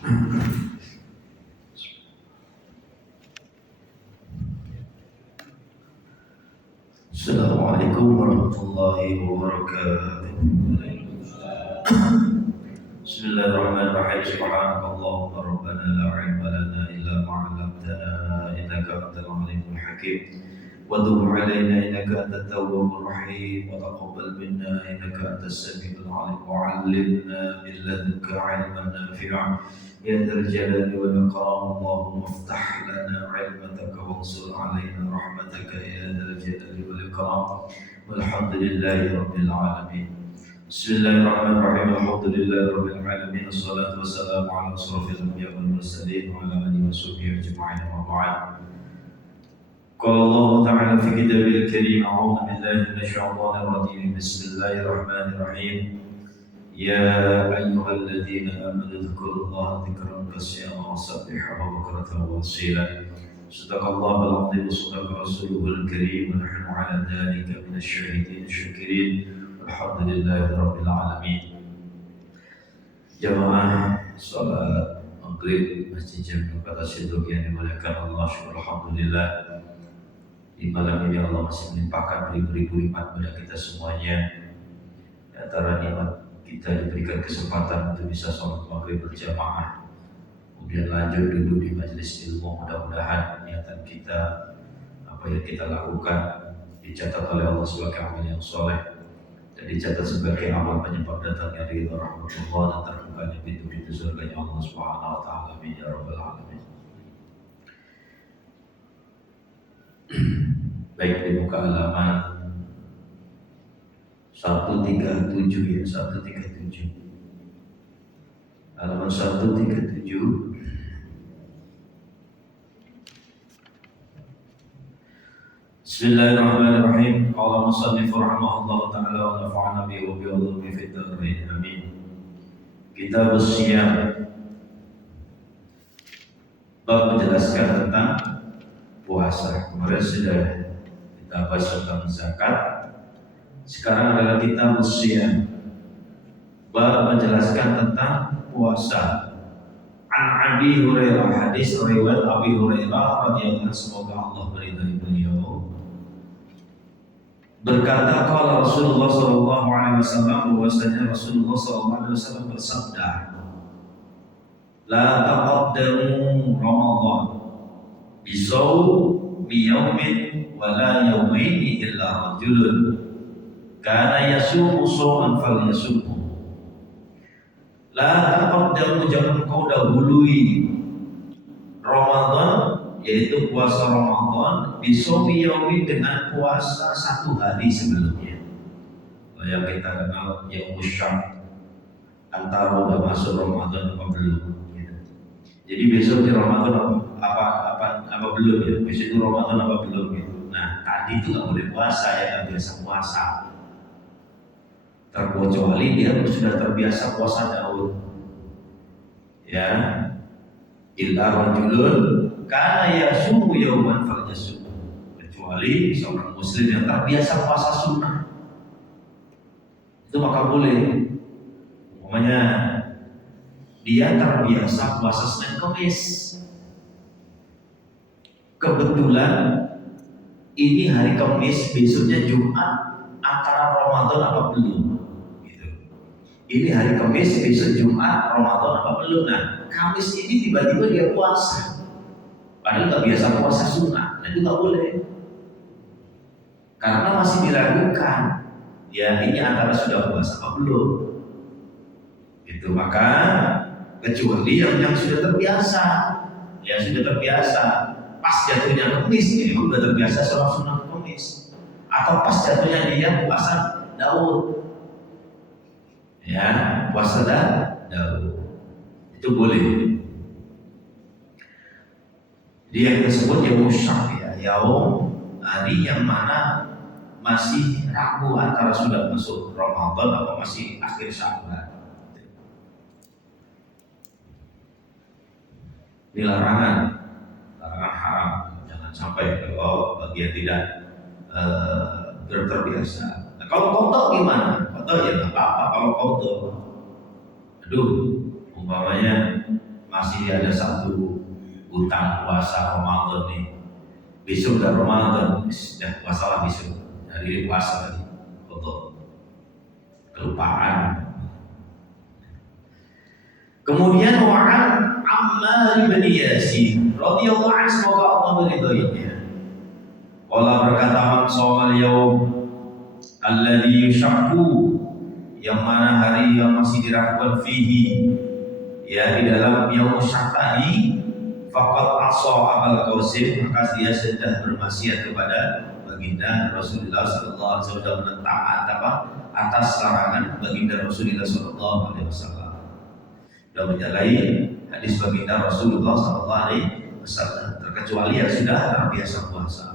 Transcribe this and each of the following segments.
Assalamualaikum warahmatullahi wabarakatuh. Bismillahirrahmanirrahim. Subhanakallahumma rabbana la ilma lana illa ma 'allamtana innaka antal alimul hakim. Wa tub 'alaina innaka antat tawwabur rahim wa taqabbal minna innaka antas samiul 'alim wa 'allimna min ladunka 'ilman nafi'an. Ya dzal jalali wal ikram, Allahumma iftah lana 'ilmataka wansur 'alaina rahmataka ya dzal jalali wal ikram. Walhamdulillahi rabbil alamin. Bismillahirrahmanirrahim. Alhamdulillahi rabbil alamin. Wassalatu wassalamu ala asrofil anbiya wal mursalin wa ala alihi wa sahbihi ajma'in. Amma ba'd. Qala Allah ta'ala fi kitabil karim, a'udzu billahi minasy syaithanir rajim. Bismillahirrahmanirrahim. Ya ayyuhalladzina amanu dzkurullaha dzikran katsiran wasabbihuhu bukratan wa asila. Sadaqallahul azim wa sadaqa rasuluhul karim wa nahnu 'ala dzalika minasy syahidin syakirin. Alhamdulillahi rabbil alamin. Jamaah salat maghrib Masjid Jami' Kota Siduk yang dimuliakan Allah, alhamdulillah, di malam ini Allah masih melimpahkan beribu-ribu nikmat pada kita semuanya. Di antara nikmat kita diberikan kesempatan untuk bisa sholat maghrib berjamaah, kemudian lanjut duduk di majelis ilmu. Mudah-mudahan niatan kita, apa yang kita lakukan, dicatat oleh Allah sebagai amal yang soleh dan dicatat sebagai amal penyebab datangnya ridha rahmatullah dan terbukanya pintu-pintu surganya Allah Subhanahu wa taala. Amin ya rabbal alamin. Baik, di muka halaman 137 ya, 137. Halaman 137. Bismillahirrahmanirrahim. Qala musannif rahimahullah ta'ala wa nafa'ana bihi wa bi ulumi fid dharain. Amin. Kitab Siyam, bab menjelaskan tentang puasa. Kemarin sudah kita bahas tentang zakat. Sekarang adalah kitab Siyam, bab menjelaskan tentang puasa. An Abi Hurairah, hadis riwayat Abi Hurairah radhiyallahu anhu, semoga Allah meridai beliau, berkata, qala Rasulullah sallallahu alaihi wasallam, bahwasanya Rasulullah sallallahu alaihi wasallam bersabda, la taqaddamu Ramadan bisawmi yaumin wa la yaumaini illa rajulun kana yasumu shawman falyasumhu. La taqaddamu, jangan kau dahului Ramadan, yaitu puasa Ramadan, bisawmi yaumin, dengan puasa satu hari sebelumnya. Yang kita kenal yaumus syak, antara udah masuk Ramadan apa belum gitu. Jadi besok di Ramadan apa belum ya? Besok itu Ramadan apa belum gitu. Nah, tadi itu nggak boleh puasa, ya nggak biasa puasa. Terkecuali dia sudah terbiasa puasa Daud, ya, illa rajulun kana yasumu yauman falyasum, kecuali seorang muslim yang terbiasa puasa sunnah, itu maka boleh. Umpamanya dia terbiasa puasa Senin Kamis, kebetulan ini hari Kamis, besoknya Jumat, antara Ramadan apa belum gitu. Ini hari Kamis, besok Jumat, Ramadan apa belum. Nah, Kamis ini tiba-tiba dia puasa, padahal nggak biasa puasa sunnah. Nah, itu nggak boleh, karena masih diragukan, ya ini antara sudah puasa apa belum gitu. Maka kecuali yang sudah terbiasa, ya sudah terbiasa, pas jatuhnya Kamis, ya udah terbiasa sholat sunnah Kamis, atau pas jatuhnya dia puasa Daud, ya puasa Daud, itu boleh. Dia tersebut yaum syak, ya yaum, hari yang mana masih ragu antara sudah masuk Ramadan atau masih akhir Sya'ban. Ini larangan haram, jangan sampai kalau bagian tidak terbiasa. Nah, kalau kotor gimana? Kotor ya nggak apa-apa. Kalau kotor, aduh, umpamanya masih ada satu utang puasa Ramadan nih. Besok udah Ramadan, sudah puasa lah besok. Hari ini puasa lagi, untuk kelupaan. Kemudian wa'an Ammar bin Yasir radhiyallahu anhu, semoga Allah meridhoinya. Qala berkata, man shamal yaum alladhi yushaqu, yang mana hari yang masih diragukan fihi, ya di dalam yaum syaqi, faqad asa Abul Qasim, maka dia sudah bermaksiat kepada baginda Rasulullah sallallahu alaihi wasallam, menentang atas larangan baginda Rasulullah sallallahu alaihi wasallam, dan menyalahi hadis baginda Rasulullah sallallahu alaihi wasallam, terkecuali yang sudah terbiasa puasa.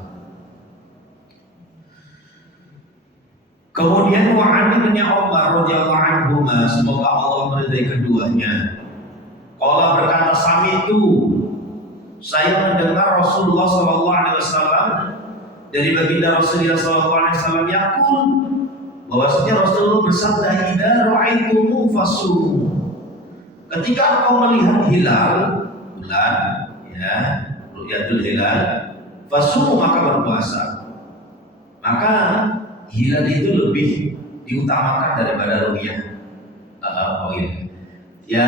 Kemudian wa'an bin Umar radhiyallahu anhu, semoga Allah meridai keduanya. Qala berkata, sami'tu, saya mendengar Rasulullah sallallahu alaihi wasallam dari baginda Rasulullah sallallahu alaihi wasallam yaqul, bahwasanya Rasulullah bersabda, idza ra'aitumu fasumu, ketika engkau melihat hilal bulan, ya, ru'yatul hilal, fasumu, maka berpuasa. Maka hilal itu lebih diutamakan daripada ru'yah. Ya,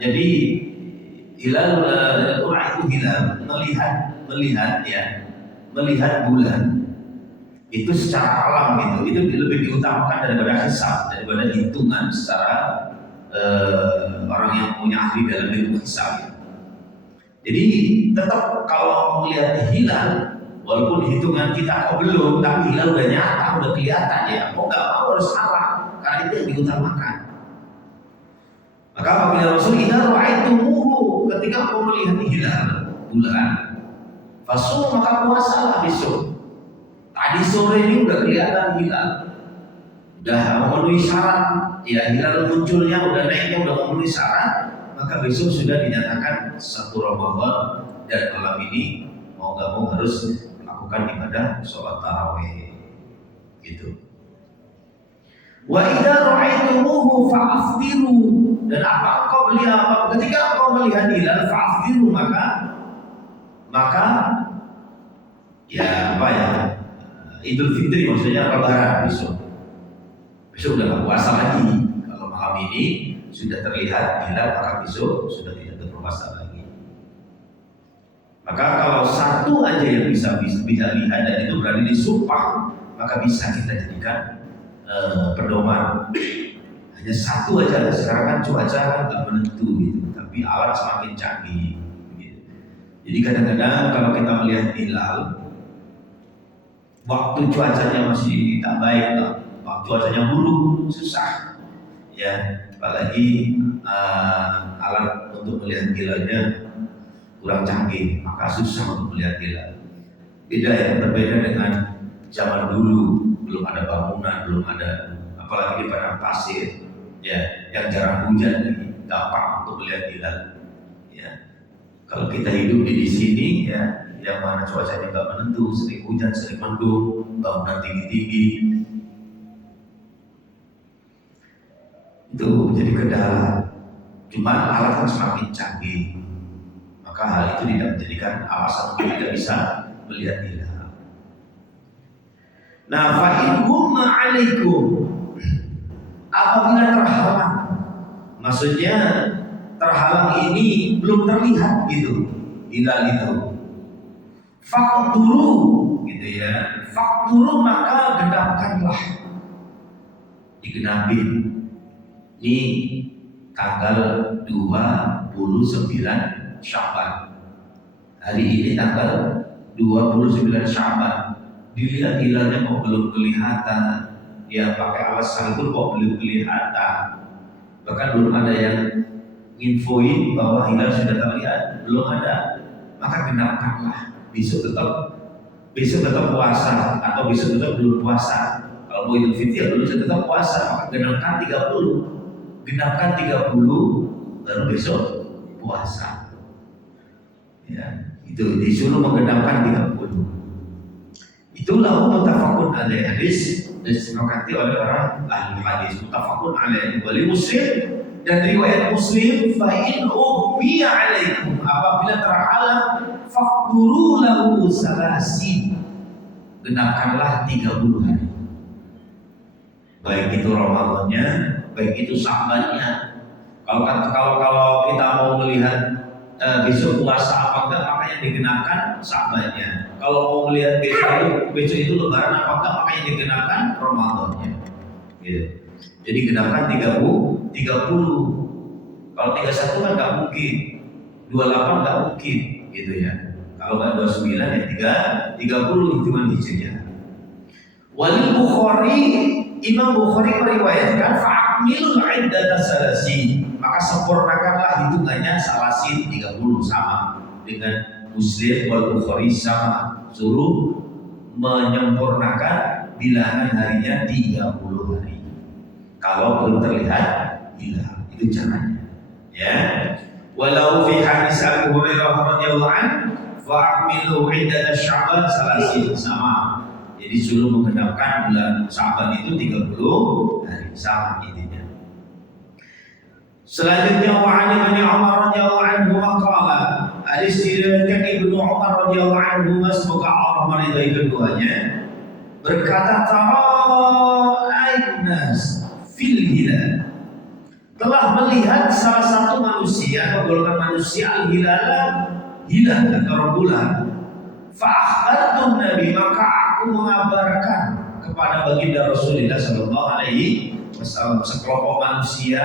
jadi hilal itu hilal, melihat bulan itu secara alam itu lebih diutamakan daripada hisab, daripada hitungan secara orang yang punya ahli dalam ilmu hisab. Jadi tetap kalau melihat hilal, walaupun hitungan kita belum, tapi hilal udah nyata, udah kelihatan, ya mau nggak mau harus salah, karena itu yang diutamakan. Maka apabila Rasul idza ra'aitumuhu, ketika engkau melihat hilal bulan, fasum, maka puasalah besok. Tadi sore ini udah kelihatan hilal, udah memenuhi syarat, ya hilal munculnya, udah naiknya, udah memenuhi syarat, maka besok sudah dinyatakan 1 Ramadan, dan malam ini mau nggak mau harus melakukan ibadah sholat tarawih, gitu. Wa idza ra'aitumuhu fa'aftiru, dan apa engkau melihat, ketika engkau melihat hilal fa'aftiru, maka ya apa ya, Idul Fitri maksudnya Lebaran besok udah nggak puasa lagi. Kalau malam ini sudah terlihat hilal, maka besok sudah tidak berpuasa lagi. Maka kalau satu aja yang bisa lihat dan itu berani disumpah, maka bisa kita jadikan pedoman. Hanya satu aja, sekarang kan cuaca kan nggak menentu gitu, tapi alat semakin canggih gitu. Jadi kadang-kadang kalau kita melihat hilal, waktu cuacanya masih tak baik, waktu cuacanya buruk, susah, ya. Apalagi alat untuk melihat hilalnya kurang canggih, maka susah untuk melihat hilal. Beda ya, berbeda dengan zaman dulu, belum ada bangunan, belum ada, apalagi di padang pasir, ya, yang jarang hujan lagi, gampang untuk melihat hilal. Ya, kalau kita hidup di sini, ya, yang mana cuacanya nggak menentu, sering hujan, sering mendung, bangunan tinggi-tinggi, itu menjadi kendala. Cuma alat kan semakin canggih, maka hal itu tidak menjadikan alasan untuk tidak bisa melihat hilal. Nah, fa'in humma 'alaikum, apabila terhalang, maksudnya terhalang ini belum terlihat gitu hilal itu, faqduru gitu ya, faqduru, maka genapkanlah, digenapin. Ini tanggal 29 Sya'ban. Hari ini tanggal 29 Sya'ban. Dilihat hilalnya kok belum kelihatan, ya pakai alasan itu kok belum kelihatan, bahkan belum ada yang infoin bahwa hilal sudah terlihat, belum ada, maka genapkanlah. Besok tetap puasa, atau besok tetap belum puasa. Kalau mau Idul Fitri belum tetap puasa, maka genapkan 30, baru besok puasa. Ya, itu disuruh menggenapkan 30. Itulah muttafaqun alaih, hadis disepakati oleh para ahli hadis, muttafaqun alaih. Wali Muslim, dan riwayat Muslim, fa in ughmiya akmilu salasin, genapkanlah 30 hari. Baik itu Ramadannya, baik itu Sya'bannya. Kalau kita mau melihat besok puasa apa enggak, maka yang digenapkan Sya'bannya. Kalau mau melihat besok itu lebaran apa enggak, maka yang digenapkan Ramadannya. Gitu. Jadi genapkan 30. Kalau 31 kan nggak mungkin, 28 nggak mungkin, gitu ya. Kalau nggak 29 ya 30 hitungan hijriah. Wal Bukhari, Imam Bukhari meriwayatkan fa'amilul iddata salasin, maka sempurnakanlah hitungannya salasin 30, sama dengan Muslim. Wal Bukhari sama, suruh menyempurnakan bilangan harinya 30 hari. Kalau belum terlihat hilal, itu caranya. Ya, walau fi hadis Abu Hurairah radhiyallahu anhu fa'amilu iddata Sya'ban salasin, sama. Jadi suruh menggenapkan bulan Sya'ban itu 30 hari, sama intinya. Selanjutnya wa 'an Ibnu Umar radhiyallahu anhu qala, hadis diriwayatkan Ibnu Umar radhiyallahu anhu, semoga Allah meridai keduanya, berkata, tara'ainas fil hilal, telah melihat salah satu manusia, golongan manusia, al-hilal, hilal atau bulan. Fa'akhbartu Nabi, maka aku mengabarkan kepada baginda Rasulullah sallallahu alaihi wasallam, sekelompok manusia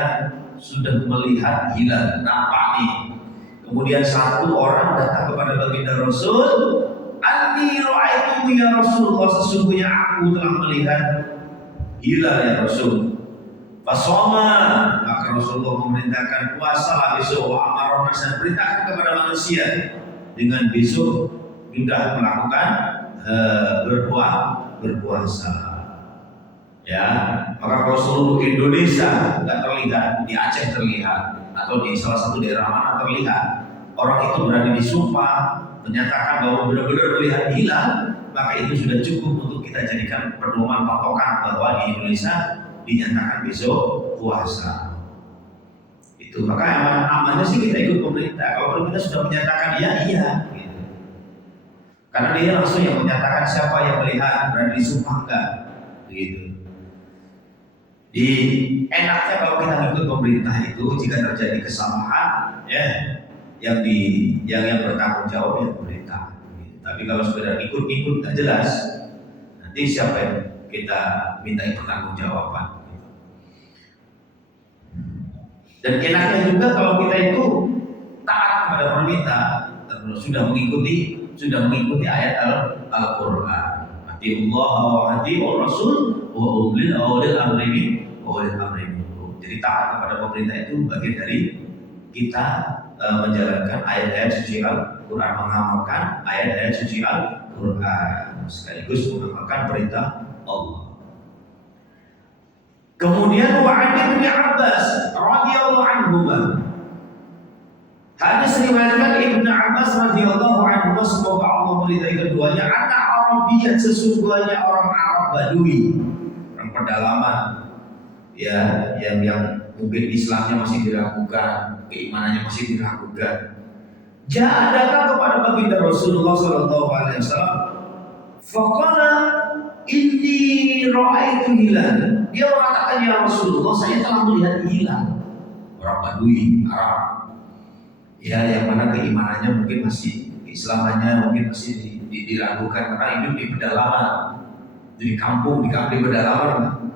sudah melihat hilal, nampak nih. Kemudian satu orang datang kepada baginda Rasul, anni ra'aitu ya Rasulullah, sesungguhnya aku telah melihat hilal ya Rasul. Fasoma, maka Rasulullah memerintahkan puasalah besok. Wa amarona, dan perintahkan kepada manusia dengan besok sudah melakukan berpuasa. Ya, maka kalau seluruh Indonesia nggak terlihat, di Aceh terlihat, atau di salah satu daerah mana terlihat, orang itu berani disumpah menyatakan bahwa benar-benar melihat hilal, maka itu sudah cukup untuk kita jadikan pedoman patokan bahwa di Indonesia dinyatakan besok puasa. Itu maka amannya sih kita ikut pemerintah. Kalau pemerintah sudah menyatakan iya gitu. Karena dia langsung yang menyatakan siapa yang melihat, berani disumpah enggak gitu. Di enaknya kalau kita ikut pemerintah itu, jika terjadi kesalahan ya yang bertanggung jawab ya pemerintah gitu. Tapi kalau sekedar ikut nggak jelas, nanti siapa yang kita minta bertanggung jawaban. Dan enaknya juga kalau kita itu taat kepada pemerintah, sudah mengikuti ayat Al-Qur'an. Atiullah wa atiur Rasul wa ulil amri minkum. Jadi taat kepada pemerintah itu bagian dari kita menjalankan ayat-ayat suci Al-Qur'an, mengamalkan ayat-ayat suci Al-Qur'an, sekaligus mengamalkan perintah Allah. Kemudian wa 'an Ibnu Abbas radhiyallahu anhu, hadis riwayatkan Ibnu Abbas radhiyallahu anhu, semoga Allah meridai keduanya, anak Arabiyyah, sesungguhnya orang Arab Badui, orang pedalaman ya, yang mungkin Islamnya masih diragukan, keimanannya masih diragukan. Dia datang kepada baginda Rasulullah sallallahu alaihi wasallam, faqala inni ra'aitu hilal. Dia mengatakan, ya Rasulullah, saya telah melihat hilal. Orang Badui Arab ya, yang mana keimanannya mungkin masih, keislamannya mungkin masih diragukan karena hidup di pedalaman, di kampung, di pedalaman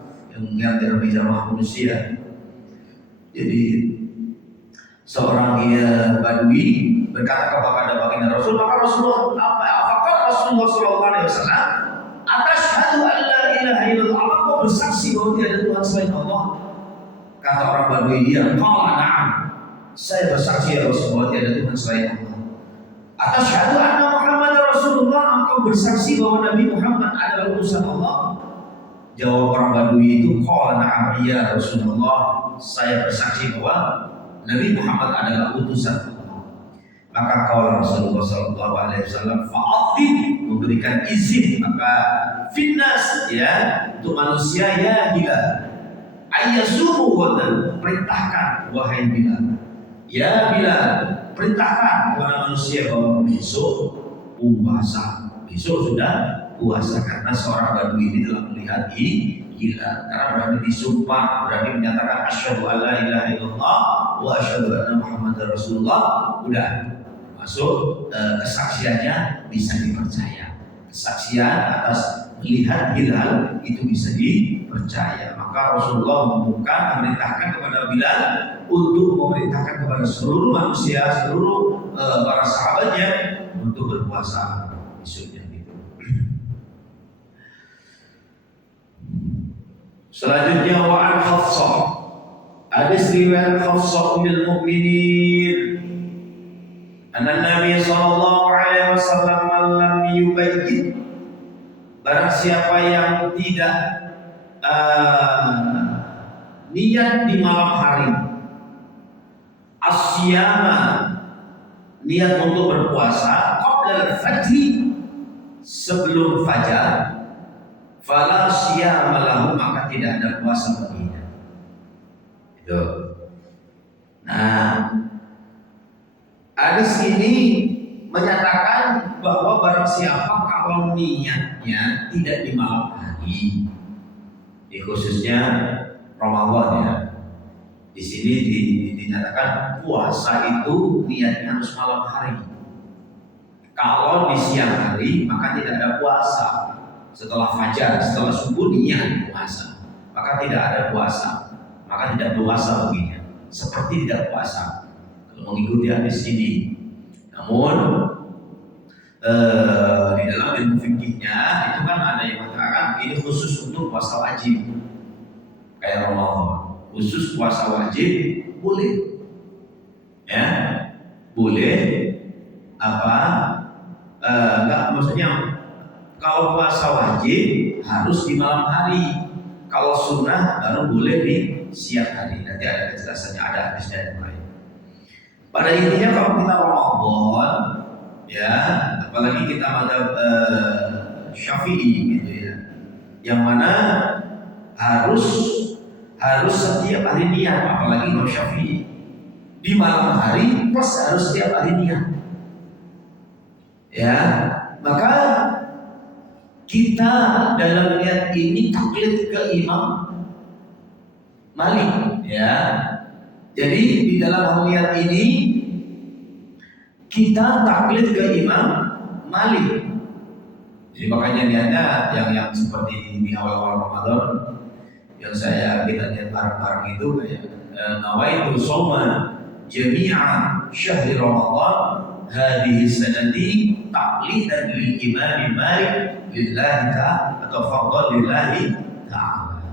yang tidak dijamah manusia. Jadi seorang Badui berkata kepada baginda Rasul, maka Rasulullah Rasulullah sallallahu alaihi wasallam, asyhadu an la ilaha illallah, kau bersaksi bahwa tidak ada Tuhan selain Allah? Kata orang Badui, iya. Qala na'am, saya bersaksi ya Rasulullah, tidak ada Tuhan selain Allah. Asyhadu anna Muhammad Rasulullah, engkau bersaksi bahwa Nabi Muhammad adalah utusan Allah? Jawab orang Badui itu, qala na'am, iya Rasulullah, saya bersaksi bahwa Nabi Muhammad adalah utusan Allah. Maka kalau Rasulullah sallallahu alaihi wasallam fa'adhin, memberikan izin, maka finnas ya, untuk manusia, ya Bilal, ayyasumu wadan, perintahkan wahai Bilal, ya Bilal, perintahkan kepada manusia bahwa besok puasa. Besok sudah puasa karena seorang badui ini telah melihat hilal. Karena berani disumpah, berani menyatakan asyhadu alla ilaha illallah wa asyhadu anna muhammadar rasulullah, udah masuk kesaksiannya bisa dipercaya. Kesaksian atas melihat hilal itu bisa dipercaya. Maka Rasulullah memerintahkan kepada Bilal untuk memerintahkan kepada seluruh manusia, seluruh para sahabatnya untuk berpuasa besoknya gitu. Selanjutnya wa'an Hafsah, hadis riwayat Hafsah ummul mukminin, anna Nabi sallallahu alaihi wasallam lam yubayyin, barang siapa yang tidak niat di malam hari, asyama, niat untuk berpuasa qabla al-fajr, sebelum fajar, fala siyama lahu, maka tidak ada puasa baginya. Itu. Nah, hadis ini menyatakan bahwa barang siapa kalau niatnya tidak di malam hari, khususnya Ramadan ya. Di sini dinyatakan puasa itu niatnya harus malam hari. Kalau di siang hari maka tidak ada puasa. Setelah fajar, setelah subuh niat puasa, maka tidak ada puasa, maka tidak puasa baginya. Seperti tidak puasa kalau mengikuti hadis ini. Namun di dalam ilmu fikihnya itu kan ada yang mengatakan ini khusus untuk puasa wajib, kayak Ramadan. Khusus puasa wajib boleh, ya boleh apa? Enggak, maksudnya kalau puasa wajib harus di malam hari, kalau sunnah baru boleh di siang hari. Nanti ada kejelasannya, ada hadisnya yang lain. Pada intinya kalau kita Ramadan, ya apalagi kita madzhab Syafi'i gitu ya, yang mana harus setiap hari niat, apalagi Imam Syafi'i di malam hari plus harus setiap hari niat. Ya, maka kita dalam niat ini taklid ke Imam Malik, ya. Jadi di dalam niat ini kita taklid ke Imam Malik. Jadi makanya niatnya yang seperti di awal-awal Ramadan yang kita niat bareng-bareng itu kayak nawaitu shauma jami'a syahri Ramadan hadhihi sanati taqlidan lil Imam Malik lillahi ta'ala, atau fardhan lillahi ta'ala.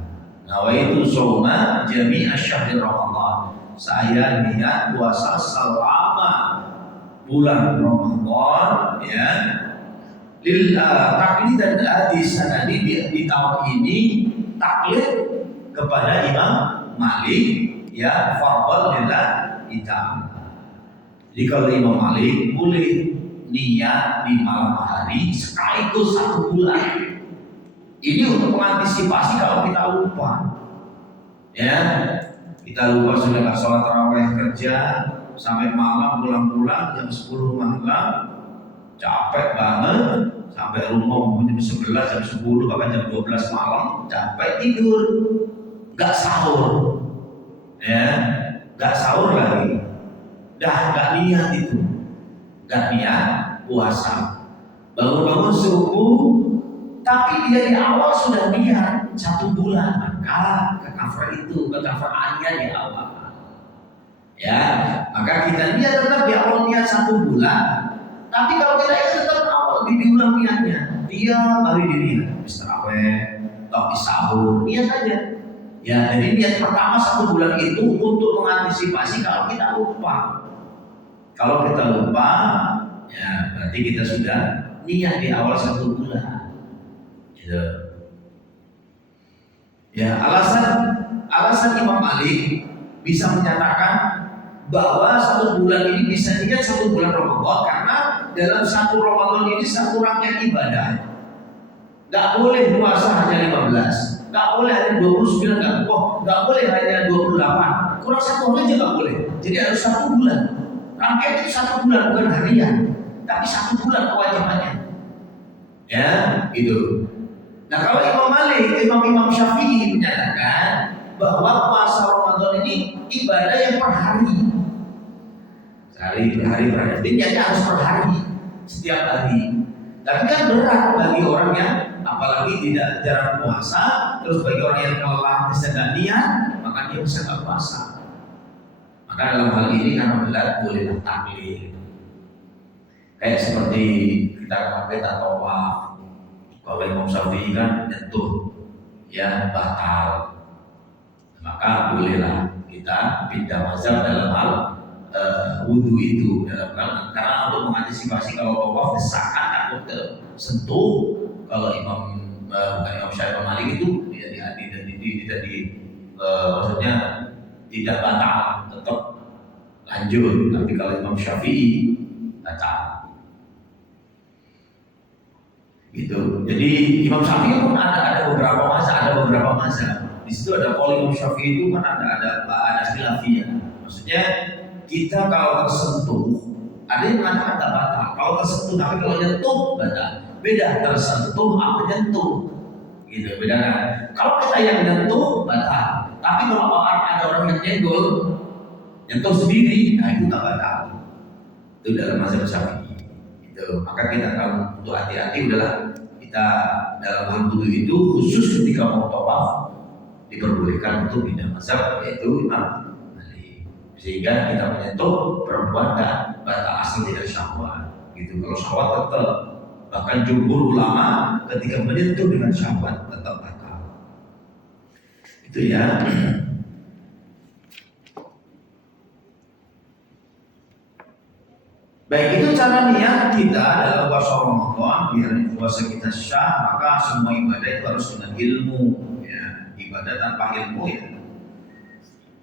Nawaitu shauma jami'a syahri Ramadan, saya niat puasa selama bulan Ramadan, ya. Taklidan di sanadi di tahun ini taklid kepada Imam Malik, ya, fardhan lillahi ta'ala. Jadi kalau Imam Malik boleh niat di malam hari sekaligus 1 bulan. Ini untuk mengantisipasi kalau kita lupa, ya, kita lupa sudah nggak sholat tarawih, kerja sampai malam, pulang jam 10 malam, capek banget, sampai rumah jam 11, jam 10, bahkan jam 12 malam, capek tidur, nggak sahur, ya, nggak sahur lagi, nggak niat itu, nggak niat puasa, bangun subuh, tapi dia di awal sudah niat 1 bulan, maka ke kafarnya di awal, ya, maka kita niat tetap di awal niat 1 bulan. Tapi kalau kita itu tetap awal diulang niatnya, dia hari diniat, habis tarawih, habis sahur, niat aja. Ya, jadi niat pertama 1 bulan itu untuk mengantisipasi kalau kita lupa. Kalau kita lupa, ya berarti kita sudah niat di awal 1 bulan. Gitu. Ya, alasan Imam Malik bisa menyatakan bahwa 1 bulan ini bisa niat 1 bulan Ramadan karena dalam 1 Ramadan ini 1 rangkaian ibadah. Gak boleh puasa hanya 15, gak boleh hanya 29, gak boleh hanya 28, kurang 1 hari aja gak boleh. Jadi harus 1 bulan. Rangkaian itu 1 bulan, bukan harian. tapi 1 bulan kewajibannya. Ya, gitu. Nah, kalau Imam Malik, Imam Syafi'i menyatakan bahwa puasa Ramadan ini ibadah yang per hari. Per hari. Niatnya harus per hari, setiap hari. Tapi kan berat bagi orang yang apalagi tidak jarang puasa, terus bagi orang yang kelelahan tidak niat, maka dia bisa nggak puasa. Maka dalam hal ini karena berat bolehlah taklid. Kayak seperti kita tawaf. Kalau Imam Syafi'i kan nyentuh, ya batal, maka bolehlah kita pindah mazhab dalam hal wudhu itu, dalam hal karena untuk mengantisipasi kalau tawaf desakan takut tersentuh. Kalau bukan Imam Syafi'i, Malik itu maksudnya tidak batal, tetap lanjut. Tapi kalau Imam Syafi'i batal. Gitu. Jadi Imam Syafi'i pun ada beberapa mazhab. Di situ ada kalau Imam Syafi'i itu kan ada khilafiyah. Maksudnya kita kalau tersentuh, ada yang mengatakan tak batal. Kalau tersentuh, tapi kalau nyentuh batal. Beda tersentuh apa nyentuh. Gitu, beda kan? Kalau kita yang nyentuh batal. Tapi kalau ada orang yang nyentuh sendiri, nah itu tak batal. Itu dalam mazhab Syafi'i. Maka kita kalau untuk hati-hati udahlah kita dalam hal wudhu itu khusus ketika mau tawaf diperbolehkan untuk pindah mazhab yaitu Imam Malik, sehingga kita menyentuh perempuan dan batal asal tidak syahwat gitu. Kalau syahwat tetap, bahkan jumhur ulama ketika menyentuh dengan syahwat tetap batal. Itu ya. Baik, itu cara niat kita dalam puasa Ramadan biar puasa kita syah. Maka semua ibadah itu harus dengan ilmu, ya. Ibadah tanpa ilmu ya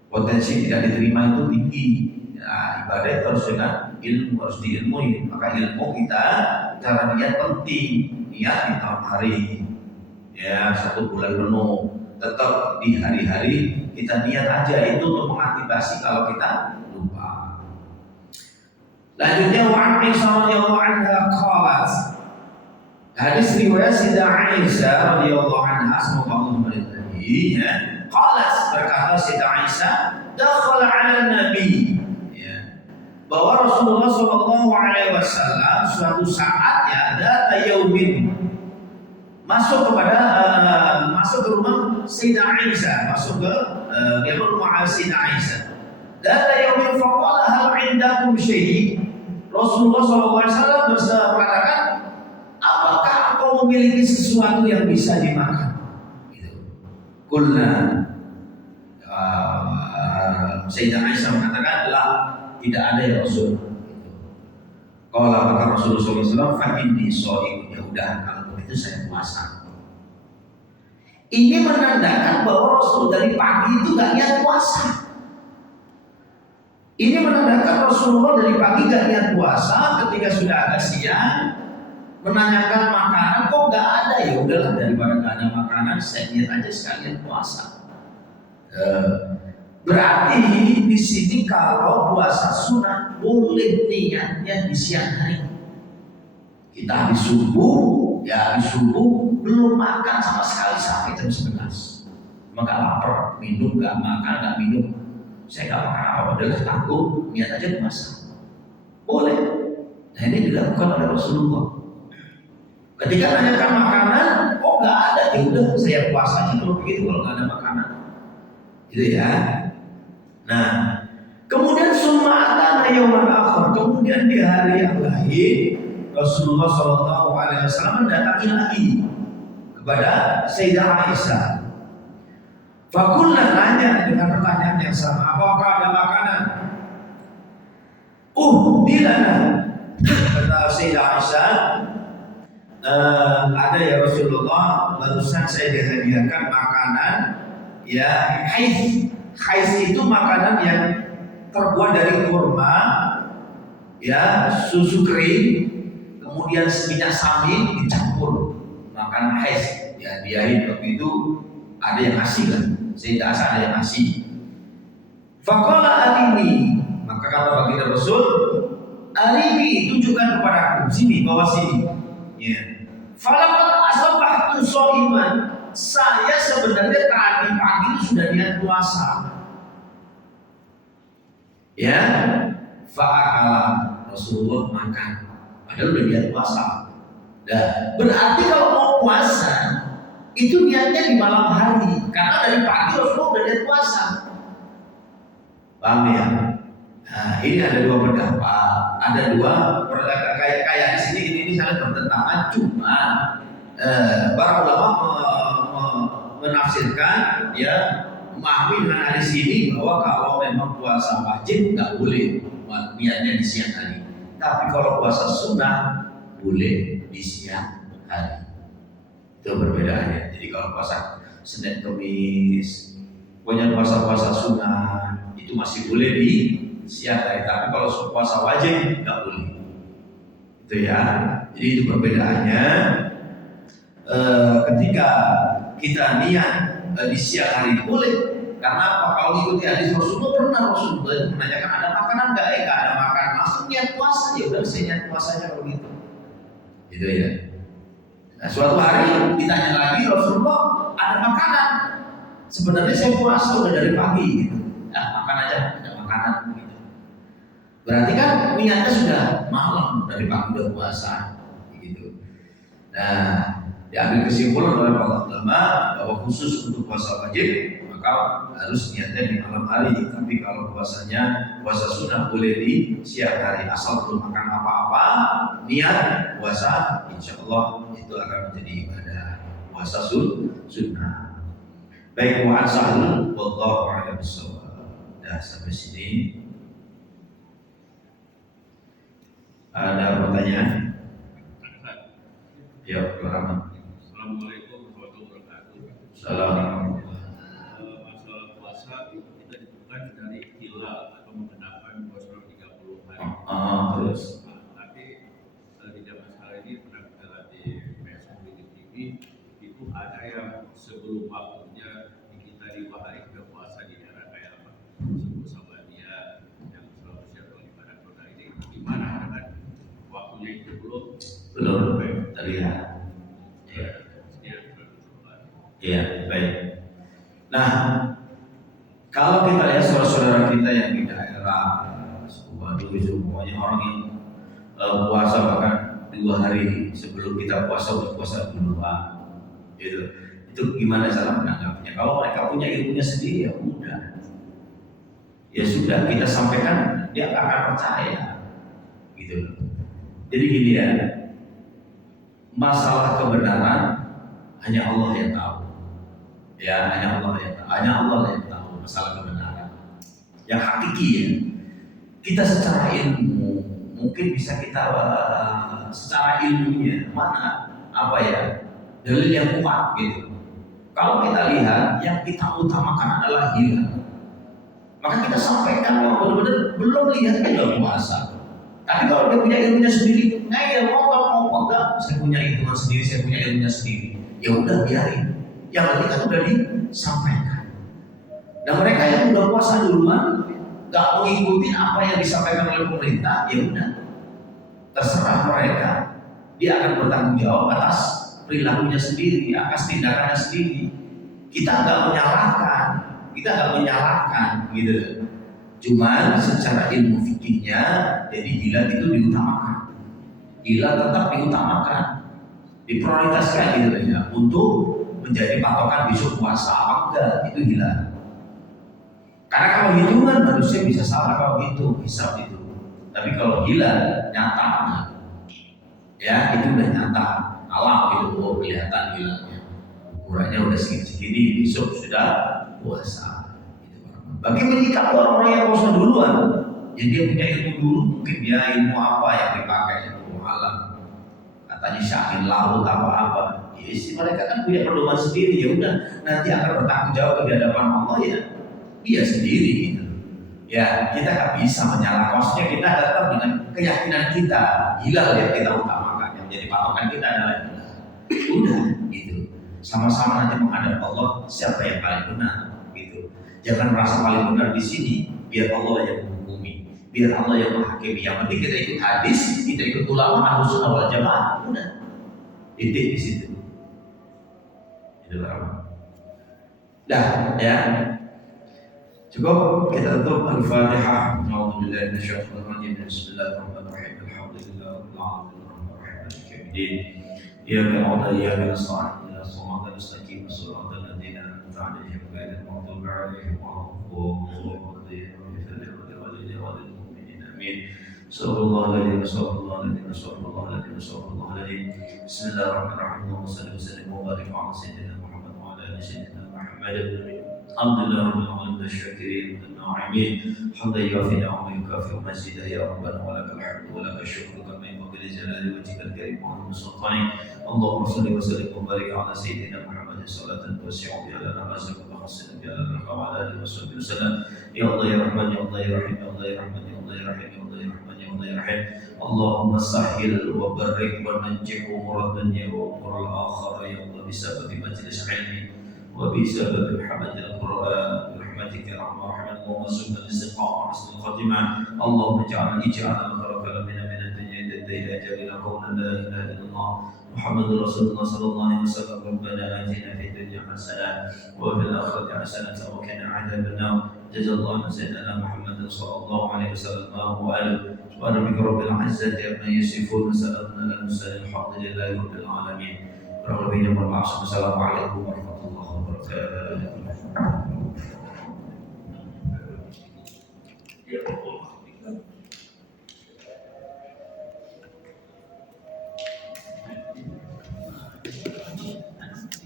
potensi tidak diterima itu tinggi. Ya, ibadah itu harus dengan ilmu, harus diilmui. Maka ilmu kita cara niat penting. Niat di malam hari, ya 1 bulan penuh. Tetap di hari-hari kita niat aja, itu untuk mengantisipasi kalau kita lupa. Lanjutnya wa Aisyah radhiyallahu anha qalat. Hadis riwayat Sayyidah Aisyah radhiyallahu anha, semoga Allah meridai, ya. Qalat, berkata Sayyidah Aisyah, dakhala 'ala Nabi, ya. Bahwa Rasulullah sallallahu alaihi wasallam suatu saat ya data yaumin masuk ke rumah Sayyidah Aisyah, masuk ke rumah Sayyidah Aisyah. Data yaumin faqala hal 'indakum syai'. Rasulullah SAW mengatakan, apakah engkau memiliki sesuatu yang bisa dimakan? Kulna, Sayyidah Aisyah mengatakan, lah, tidak ada ya Rasul. Kalau kata Rasulullah SAW, fa'inni so'im, ya udah kalau begitu saya puasa. Ini menandakan bahwa Rasul dari pagi itu gak niat puasa. Ini menandakan Rasulullah dari pagi gak niat puasa, ketika sudah agak siang menanyakan makanan, kok gak ada, ya udahlah daripada gak ada makanan saya niat aja sekalian puasa. Berarti di sini kalau puasa sunat boleh niatnya di siang hari. Kita habis subuh belum makan sama sekali sampai jam 11. Maka lapar, minum gak makan, gak minum. Saya gak makan apa-apa, udah tangguh, niat aja puasa. Boleh. Nah ini dilakukan oleh Rasulullah. Ketika nanyakan makanan, kok gak ada? Ya udah saya puasa aja kalau begitu, kalau gak ada makanan. Gitu ya. Nah, kemudian sum'atan yauman akhir, kemudian di hari yang lain Rasulullah SAW mendatangi lagi kepada Sayyidah Aisyah. Fakulna nanya dengan pertanyaan yang sama, apakah ada makanan? Dilana, kata Sayyidah Aisyah, ada ya Rasulullah, barusan saya dihadiahkan makanan, ya hais. Hais itu makanan yang terbuat dari kurma, ya susu kering, kemudian minyak samin dicampur, makanan hais. Ya diahin waktu itu ada yang ngasih kan. Sayyidah Aisyah ada yang ngasih. Faqala alini, maka kata baginda Rasul, Aribi, tunjukkan kepadaku, sini, bawa sini. Ya. Falaqad asbahtu shaiman. Saya sebenarnya tadi pagi sudah niat puasa. Ya, fa'akala, Rasulullah makan. Padahal udah niat puasa. Nah, berarti kalau mau puasa itu niatnya di malam hari, karena dari pagi Rasulullah udah niat puasa. Paham ya? Nah, ini ada dua pendapat, ada dua kayak di sini ini saling bertentangan, cuma para ulama menafsirkan ya, memahami dengan hadis ini bahwa kalau memang puasa wajib nggak boleh niatnya di siang hari, tapi kalau puasa sunnah boleh di siang hari. Itu perbedaannya. Jadi kalau puasa Senin Kamis, pokoknya puasa sunnah itu masih boleh di siang hari, tapi kalau puasa wajib nggak boleh. Itu ya. Jadi itu perbedaannya. Ketika kita niat di siang hari boleh, karena apa? Kalau ikuti hadis Rasulullah menanyakan ada makanan nggak? Nggak ada makanan, langsung niat puasa. Ya udah, saya niat puasanya kalau gitu. Gitu ya. Nah, suatu hari ditanya lagi, Rasulullah ada makanan. Sebenarnya saya puasa udah dari pagi gitu. Nah, makan aja, ada makanan gitu. Berarti kan niatnya sudah malam, dari pagi udah puasa gitu. Nah, diambil kesimpulan oleh para ulama bahwa khusus untuk puasa wajib maka harus niatnya di malam hari. Tapi kalau puasa sunnah boleh di siang hari, asal belum makan apa-apa, niat puasa, insya Allah itu akan menjadi ibadah puasa sunnah. Baik, wa asal wallahu a'lam bishawab. Dah sampai sini. Ada pertanyaan? Ya, Rahman. Assalamualaikum warahmatullahi wabarakatuh. Assalamualaikum. Masalah puasa kita ditentukan dari hilal atau menggenapkan puasa 30 hari. Terus. Tapi di zaman sekarang ini pernah kita lihat di Facebook, di TV itu ada yang sebelum waktunya kita di hari kita puasa di daerah kayak apa? Sebelum Sabadia yang Sulawesi atau di mana kota ini, gimana dengan waktunya itu belum terlihat. Ya. Iya, baik. Nah, kalau kita lihat saudara-saudara kita yang di daerah semuanya orang yang puasa bahkan 2 hari sebelum kita puasa udah puasa duluan, gitu. Itu gimana cara menanggapnya? Kalau mereka punya ilmunya sendiri ya udah, ya sudah kita sampaikan, dia nggak akan percaya, gitu. Jadi gini ya, masalah kebenaran hanya Allah yang tahu. Ya, hanya Allah yang tahu. Hanya Allah yang tahu masalah kebenaran. Yang hakiki ya. Kita secara ilmu mungkin bisa kita secara ilmunya mana apa ya dalil yang kuat gitu. Kalau kita lihat yang kita utamakan adalah hilal, maka kita sampaikan bahwa benar-benar belum lihat kita puasa. Tapi kalau dia punya ilmunya sendiri, ya mau enggak, saya punya hitungan sendiri, saya punya ilmunya sendiri. Ya udah biarin. Yang penting kan udah disampaikan. Dan mereka yang udah puasa duluan, nggak mengikuti apa yang disampaikan oleh pemerintah, ya udah terserah mereka. Dia akan bertanggung jawab atas perilakunya sendiri, atas tindakannya sendiri. Kita nggak menyalahkan, gitu. Cuman secara ilmu fikihnya, jadi hilal itu diutamakan. Hilal tetap diutamakan, diprioritaskan gitu ya, untuk menjadi patokan besok puasa apa enggak, itu hilal. Karena kalau hitungan manusia bisa salah kalau itu hisab itu. Tapi kalau hilal nyata, ya itu udah nyata, alam itu kelihatan hilalnya. Ukurannya udah segini, besok sudah puasa. Bagi menyikapi orang-orang yang puasa duluan, ya dia punya ilmu dulu, mungkin dia ilmu apa yang dipakai, ilmu alam, katanya syahin laut apa-apa. Ya mereka kan punya pedoman sendiri, ya udah nanti akan bertanggung jawab di hadapan Allah ya dia sendiri gitu. Ya kita nggak bisa menyalahkan, maksudnya kita tetap dengan keyakinan kita hilal yang kita utamakan, yang menjadi patokan kita adalah hilal. Udah gitu, sama-sama nanti menghadap Allah siapa yang paling benar gitu. Jangan merasa paling benar di sini, biar Allah yang menghukumi. Biar Allah yang menghakimi. Yang penting kita ikut hadis, kita ikut ulama Ahlus Sunnah wal Jamaah. Udah. Titik di situ. Itu berapa? Dah, ya. Cukup kita tutup Al-Fatihah. A'udzubillahi minasyaitonir rajim. Bismillahirrahmanirrahim. Alhamdulillahirabbil alamin. Arrahmanirrahim. Maliki yaumiddin. Iyyaka na'budu wa iyyaka nasta'in. Ihdinas siratal mustaqim. Shiratal ladzina an'amta 'alaihim ghairil maghdubi 'alaihim waladdallin. Amin. Sallallahu alaihi wasallam. Bismillahirrahmanirrahim. Wa sallallahu wa barik ala sayyidina Muhammad wa ala ali sayyidina Muhammad. Alhamdulillah rabbil alamin asy-syakirin an-na'imin. Hamdan yuwafi ni'amahu wa yukafi mazidah ya rabbana wa lakal hamdu wa lakal syukru kama yanbaghi li jalali wajhikal karim wa 'azimi sultanik. Allahumma shalli wa sallim wa barik ala sayyidina Muhammad salatan tusi'u biha lana razaqan wa hasanatan biha lana wa ala alihi wa sallam. Ya Allah ya Rahman ya Allah ya Rahim ya Allah ya Rahman ya Allah ya Rahim ya Allah ya Rahman ya Allah ya Rahim. Allahumma sahhil wa barik wa najjih umur dunya wa umur al-akhirah ya Allah bisabab majlis ilmi وبسبب حمد القرآن برحمتك يا أرحم الراحمين. اللهم ارزقنا الاستقامة وحسن الخاتمة. اللهم اجعل آخر كلامنا من الدنيا إلى أجلنا قولا لا إله إلا الله محمد رسول الله صلى الله عليه وسلم. ربنا آتنا في الدنيا حسنة وفي الآخرة حسنة وقنا عذاب النار. جزا الله سيدنا محمد صلى الله عليه وسلم وآله. سبحان ربك رب العزة عما يصفون وسلام على المرسلين الحمد لله رب العالمين. Assalamualaikum warahmatullahi wabarakatuh.